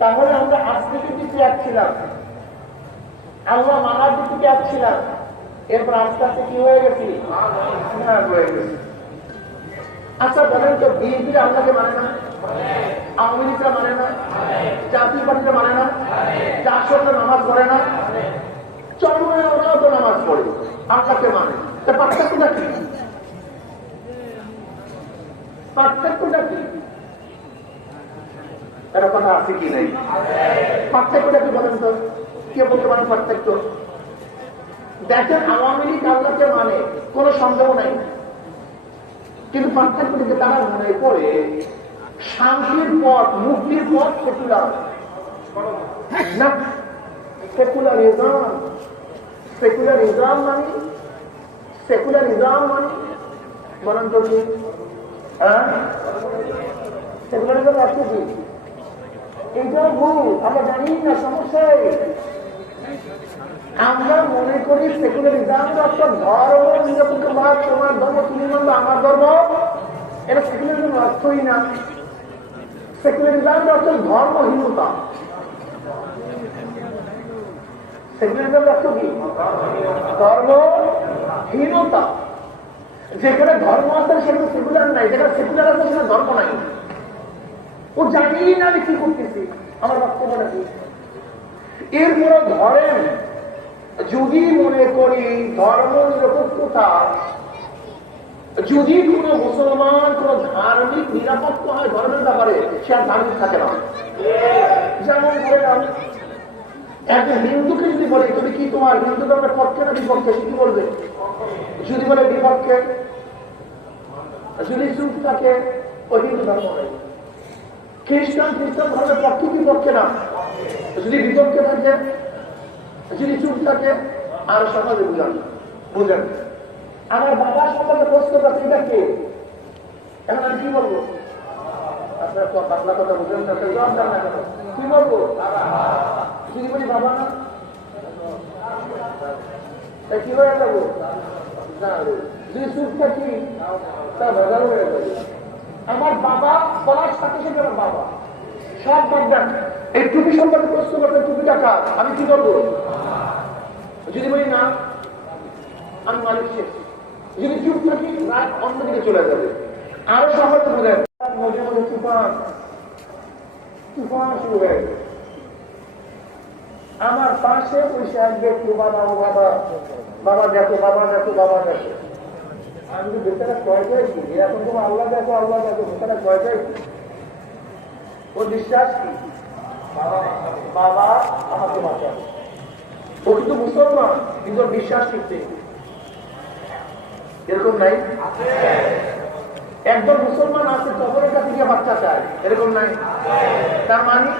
তাহলে আমরা আজকে কিন্তু পেঁয়াজ ছিলাম। আল্লাহ মানার দিকে পেঁয়াজ ছিলাম। এরপর আস্তে আস্তে কি হয়ে গেছি? আচ্ছা বলেন তো বিএনপি আল্লাহকে মানে না? আওয়ামী লীগরা মানে না? জাতীয় পার্টিরা মানে না? নামাজ পড়ে না? চরমনে ওরাও তো নামাজ পড়ে। আল্লাহকে মানে। তা পার্থক্যটা কি? পার্থক্যটা কি? এটা কথা আছে কি নেই? পার্থক্যটা কি বলেন তো। কে বলতে পারেন পার্থক্য? দেখেন, আওয়ামী লীগ আল্লাহকে মানে কোনো সন্দেহ নাই। কিন্তু পার্থক্যটিকে তারা মনে করে, শান্তির পথ, মুক্তির পথ সেকুলার। না, সেকুলারিজম সেকুলারিজম মানে সেকুলারিজম মানে বলেন তো কি? হ্যাঁ? সেকুলারিজম অর্থ কি? এইটাও ভুল, আমরা জানি না, সমস্যা আমরা মনে করি সেকুলারিজম অর্থ ধর্ম নিরপেক্ষবাদ তোমার ধর্ম, তুমি মানবে আমার ধর্ম। এটা সেকুলারিজম অর্থই না। সেকুলারিজম অর্থ ধর্মহীনতা। সেকুলারিজম অর্থ কি? ধর্মহীনতা। যেখানে ধর্ম আছে, সেখানে সেকুলার নাই। যেখানে সেকুলার আছে, সেখানে ধর্ম নাই। ও জানি না আমি কি করতেছি। আমার বক্তব্যটা কি এরপরে ধরেন, যদি মনে করি ধর্ম নিরপেক্ষতা, যদি কোন মুসলমান, কোন ধার্মিক নিরাপত্তা হয় ধর্মের ব্যাপারে, সে আর ধার্মিক থাকে না। যেমন ধরেন, একজন হিন্দুকে যদি বলে, তুমি কি তোমার হিন্দু ধর্মের পক্ষে না বিপক্ষে? কি বলবে? যদি বলে বিপক্ষে, যদি চুপ থাকে ওই হিন্দু ধর্ম নেই খ্রিস্টান খ্রিস্টান ধর্মের পক্ষে কি পক্ষে না। যদি বিপক্ষে থাকে, যদি চুপ থাকে, আর সমাজে বুঝান, বুঝেন। আমার বাবা সম্পর্কে প্রশ্ন করছে, এটা কে? এখন আমি কি বলব? আপনার কথা কি বলব? বাবা কি হয়ে যাব? যদি চুপ থাকি, তা হয়ে যাবে। আমার বাবা আমার বাবা। সব এই টুপি সম্পর্কে প্রশ্ন আমি কি করব? যদি বলি না, আমি মালিক যদি চুপ থাকি, রাত অন্যদিকে চলে যাবে। আরও সহজ মধ্যে তুফান। তুফান শুরু হয়ে আমার পাশে বসে আসবে বাবা বাবা। বাবা দেখো বাবা দেখো বাবা দেখো আমি তো ভেতরে কয়টাই করি এখন তোমার আল্লাহ দেখো আল্লাহ দেখো, ভেতরে কয়টাই করি ওর বিশ্বাস কি? বাবা আমাকে বাঁচাবে। ও কিন্তু মুসলমান, কিন্তু বিশ্বাস ঠিক এরকম নাই? একজন মুসলমান আছে, কবরের কাছে গিয়ে বাচ্চা চায়। এরকম নাই? তার মানে